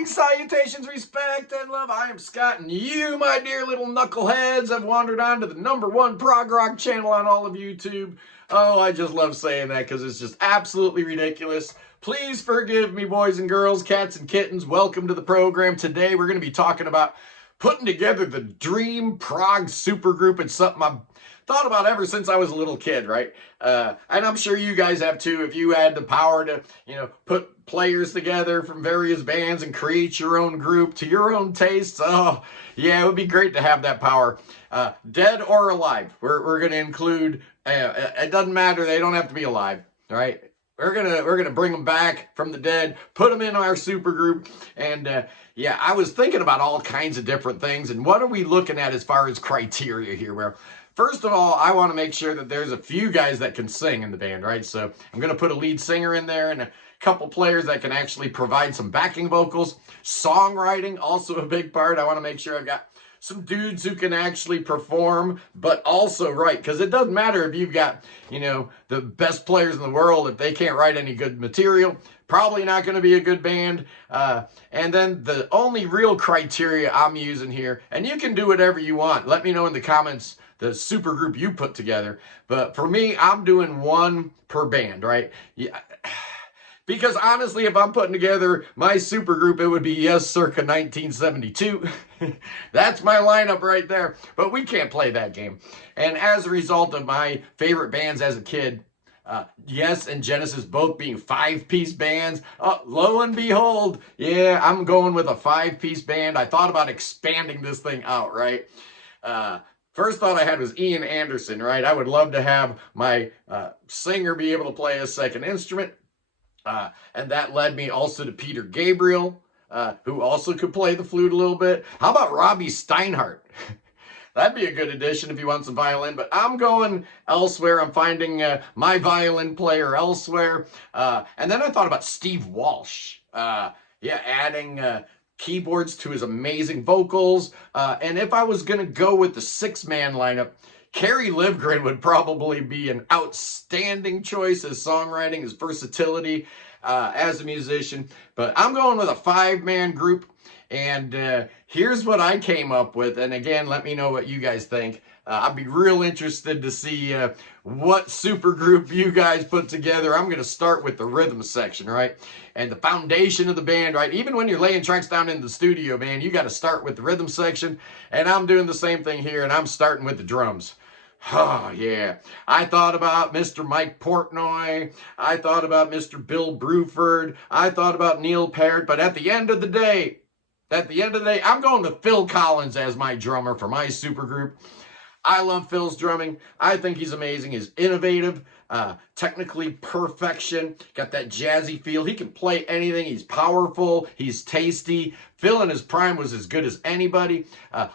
Greetings, salutations, respect, and love. I am Scott, and you, my dear little knuckleheads, have wandered onto the #1 prog rock channel on all of YouTube. Oh, I just love saying that because it's just absolutely ridiculous. Please forgive me, boys and girls, cats and kittens. Welcome to the program. Today, we're going to be talking about putting together the dream prog supergroup. It's something I've thought about ever since I was a little kid, right? And I'm sure you guys have too. If you had the power to, put players together from various bands and create your own group to your own tastes, oh, yeah, it would be great to have that power. Dead or alive, we're going to include, it doesn't matter, they don't have to be alive, right? We're gonna bring them back from the dead, put them in our supergroup, and yeah, I was thinking about all kinds of different things, and what are we looking at as far as criteria here? Well, first of all, I want to make sure that there's a few guys that can sing in the band, right? So I'm gonna put a lead singer in there and a couple players that can actually provide some backing vocals. Songwriting, also a big part. I want to make sure I've got some dudes who can actually perform, but also write, because it doesn't matter if you've got, the best players in the world. If they can't write any good material, probably not going to be a good band. And then the only real criteria I'm using here, and you can do whatever you want. Let me know in the comments the super group you put together. But for me, I'm doing one per band, right? Yeah. Because honestly, if I'm putting together my supergroup, it would be Yes circa 1972. That's my lineup right there. But we can't play that game. And as a result of my favorite bands as a kid, Yes and Genesis both being 5-piece bands, lo and behold, yeah, I'm going with a 5-piece band. I thought about expanding this thing out, right? First thought I had was Ian Anderson, right? I would love to have my singer be able to play a second instrument. And that led me also to Peter Gabriel, who also could play the flute a little bit. How about Robbie Steinhardt? That'd be a good addition if you want some violin, but I'm going elsewhere. I'm finding my violin player elsewhere. And then I thought about Steve Walsh. Adding keyboards to his amazing vocals. And if I was going to go with the 6-man lineup, Kerry Livgren would probably be an outstanding choice. His songwriting, his versatility as a musician. But I'm going with a 5-man group. And here's what I came up with. And again, let me know what you guys think. I'd be real interested to see what supergroup you guys put together. I'm going to start with the rhythm section, right? And the foundation of the band, right? Even when you're laying tracks down in the studio, man, you got to start with the rhythm section. And I'm doing the same thing here, and I'm starting with the drums. Oh, yeah. I thought about Mr. Mike Portnoy. I thought about Mr. Bill Bruford. I thought about Neil Peart. But at the end of the day, I'm going with Phil Collins as my drummer for my supergroup. I love Phil's drumming. I think he's amazing. He's innovative, technically perfection, got that jazzy feel. He can play anything. He's powerful. He's tasty. Phil in his prime was as good as anybody.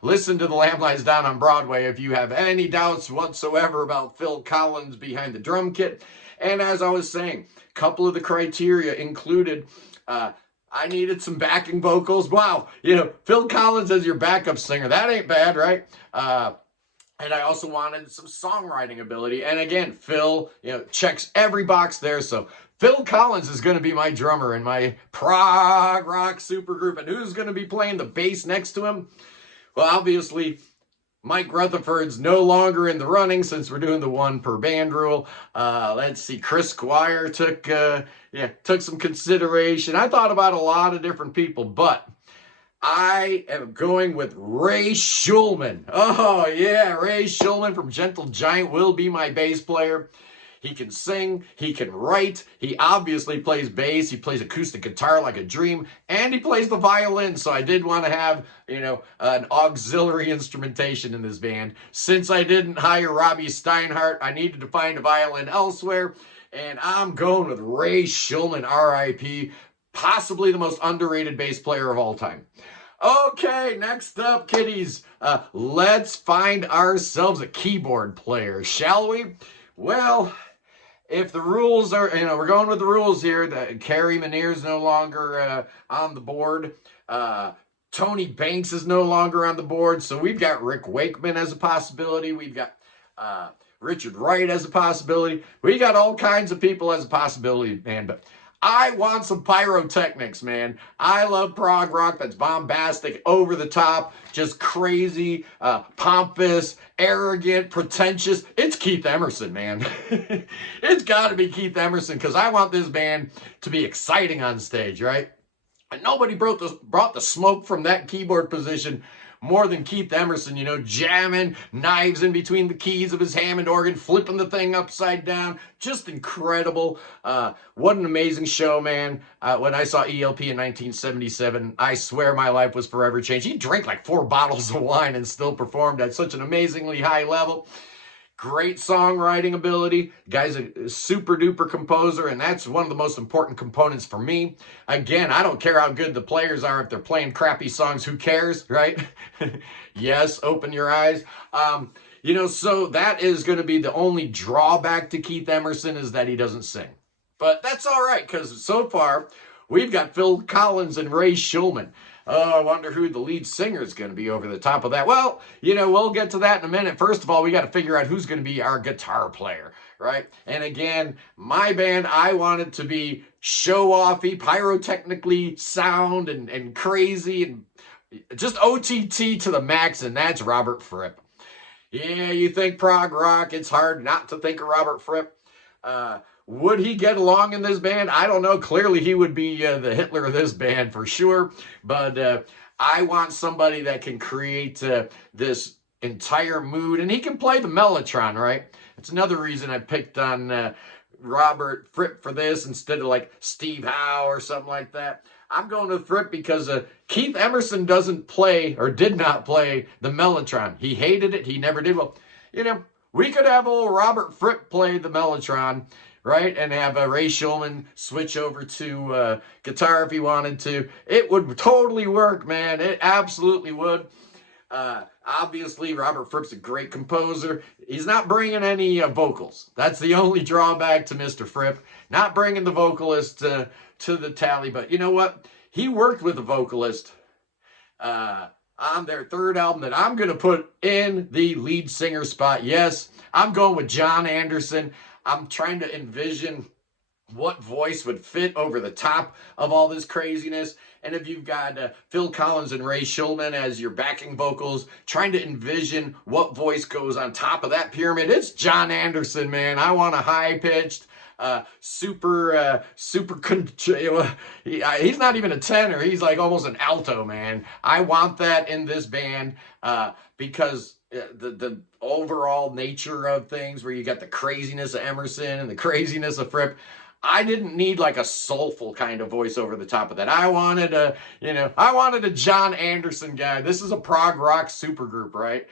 Listen to The Lamb Lies Down on Broadway if you have any doubts whatsoever about Phil Collins behind the drum kit. And as I was saying, a couple of the criteria included I needed some backing vocals. Wow, Phil Collins as your backup singer, that ain't bad, right? And I also wanted some songwriting ability. And again, Phil, checks every box there. So Phil Collins is going to be my drummer in my prog rock supergroup. And who's going to be playing the bass next to him? Well, obviously, Mike Rutherford's no longer in the running since we're doing the 1 per band rule. Let's see, Chris Squire took some consideration. I thought about a lot of different people, but I am going with Ray Schulman. Oh, yeah, Ray Schulman from Gentle Giant will be my bass player. He can sing, he can write, he obviously plays bass, he plays acoustic guitar like a dream, and he plays the violin. So I did want to have, an auxiliary instrumentation in this band. Since I didn't hire Robbie Steinhardt, I needed to find a violin elsewhere, and I'm going with Ray Schulman, R.I.P., possibly the most underrated bass player of all time. Okay, next up, kiddies, let's find ourselves a keyboard player, shall we? Well, if the rules are, we're going with the rules here, that Carrie Manier's no longer on the board. Tony Banks is no longer on the board. So we've got Rick Wakeman as a possibility. We've got Richard Wright as a possibility. We got all kinds of people as a possibility, man. But I want some pyrotechnics, man. I love prog rock that's bombastic, over the top, just crazy, pompous, arrogant, pretentious. It's Keith Emerson, man. It's got to be Keith Emerson because I want this band to be exciting on stage, right? And nobody brought the smoke from that keyboard position more than Keith Emerson, you know, jamming knives in between the keys of his Hammond organ, flipping the thing upside down. Just incredible. What an amazing show, man. When I saw ELP in 1977, I swear my life was forever changed. He drank like 4 bottles of wine and still performed at such an amazingly high level. Great songwriting ability. Guy's a super duper composer, and that's one of the most important components for me. Again, I don't care how good the players are if they're playing crappy songs. Who cares, right? Yes, open your eyes. You know, so that is going to be the only drawback to Keith Emerson is that he doesn't sing. But that's all right, because so far we've got Phil Collins and Ray Shulman. Oh, I wonder who the lead singer is going to be over the top of that. Well, you know, we'll get to that in a minute. First of all, we got to figure out who's going to be our guitar player, right? And again, my band, I wanted to be show-offy, pyrotechnically sound and crazy and just OTT to the max, and that's Robert Fripp. Yeah, you think prog rock, it's hard not to think of Robert Fripp. Would he get along in this band? I don't know. Clearly, he would be the Hitler of this band for sure. But I want somebody that can create this entire mood. And he can play the mellotron, right? It's another reason I picked on Robert Fripp for this instead of like Steve Howe or something like that. I'm going with Fripp because Keith Emerson doesn't play or did not play the mellotron. He hated it. He never did. Well, you know, we could have old Robert Fripp play the mellotron, right? And have Ray Shulman switch over to guitar if he wanted to. It would totally work, man. It absolutely would. Obviously, Robert Fripp's a great composer. He's not bringing any vocals. That's the only drawback to Mr. Fripp. Not bringing the vocalist to the tally. But you know what? He worked with a vocalist on their third album that I'm going to put in the lead singer spot. Yes, I'm going with John Anderson. I'm trying to envision what voice would fit over the top of all this craziness. And if you've got Phil Collins and Ray Shulman as your backing vocals, trying to envision what voice goes on top of that pyramid, it's John Anderson, man. I want a high-pitched, super, he's not even a tenor. He's like almost an alto, man. I want that in this band because the overall nature of things where you got the craziness of Emerson and the craziness of Fripp. I didn't need like a soulful kind of voice over the top of that. I wanted a John Anderson guy. This is a prog rock supergroup, right?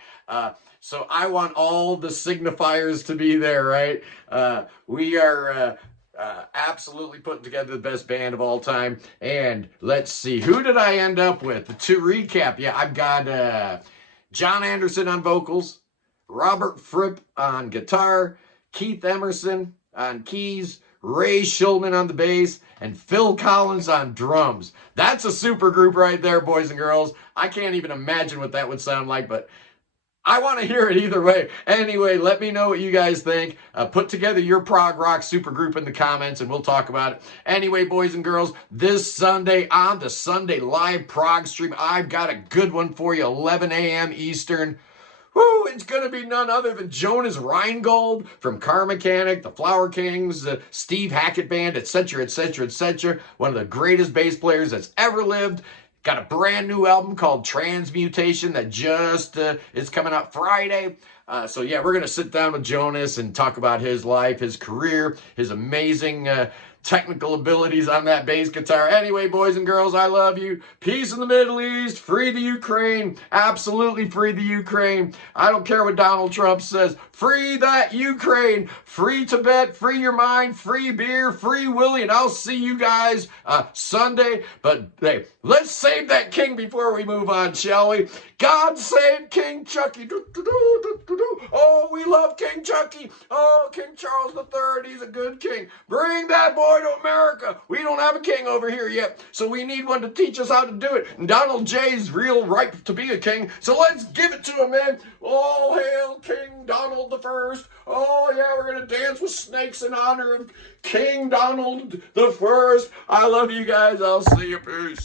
So I want all the signifiers to be there, right? We are absolutely putting together the best band of all time. And let's see, who did I end up with? To recap, yeah, I've got John Anderson on vocals, Robert Fripp on guitar, Keith Emerson on keys, Ray Shulman on the bass, and Phil Collins on drums. That's a super group right there, boys and girls. I can't even imagine what that would sound like, but I want to hear it either way. Anyway, let me know what you guys think. Put together your prog rock super group in the comments, and we'll talk about it. Anyway, boys and girls, this Sunday on the Sunday Live Prog stream, I've got a good one for you, 11 a.m. Eastern. Woo, it's going to be none other than Jonas Reingold from Car Mechanic, the Flower Kings, Steve Hackett Band, etc., etc., etc. One of the greatest bass players that's ever lived. Got a brand new album called Transmutation that just is coming out Friday. So yeah, we're going to sit down with Jonas and talk about his life, his career, his amazing technical abilities on that bass guitar. Anyway, boys and girls, I love you. Peace in the Middle East. Free the Ukraine. Absolutely free the Ukraine. I don't care what Donald Trump says. Free that Ukraine. Free Tibet. Free your mind. Free beer. Free Willie. And I'll see you guys Sunday. But hey, let's save that king before we move on, shall we? God save King Chucky. Oh, we love King Chucky. Oh, King Charles III. He's a good king. Bring that boy joy to America. We don't have a king over here yet, so we need one to teach us how to do it. And Donald J's real ripe to be a king, so let's give it to him, man. All hail King Donald the First. Oh yeah, we're gonna dance with snakes in honor of King Donald the First. I love you guys. I'll see you. Peace.